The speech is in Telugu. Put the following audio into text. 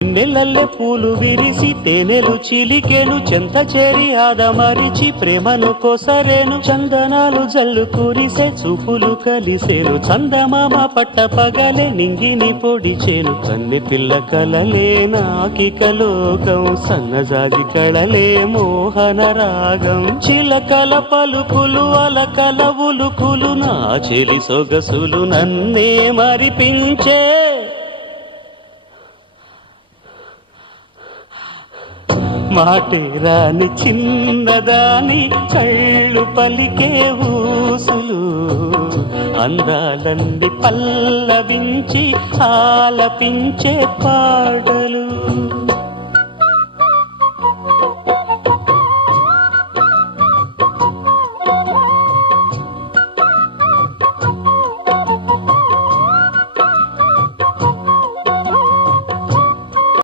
నెలల్లె పూలు విరిసి తేనెలు చిలికెను చెంత చేరి ఆదమరిచి ప్రేమను కొసరేను చందనాలు జల్లు కురిసే చూపులు కలిసేను చందమామ పట్ట పగలే నింగిని పొడిచేను కన్నె పిల్ల కలలే నాకిక లోకం సన్నజాజి కళలే మోహన రాగం చిలకల పలుకులు అలకల ఉలుకులు నా చెలి సొగసులు నన్నే మరిపించే మాటే రాని చిన్నదాని కళ్ళు పలికే ఊసులు అందాలన్నీ పల్లవించి ఆలపించే పాటలు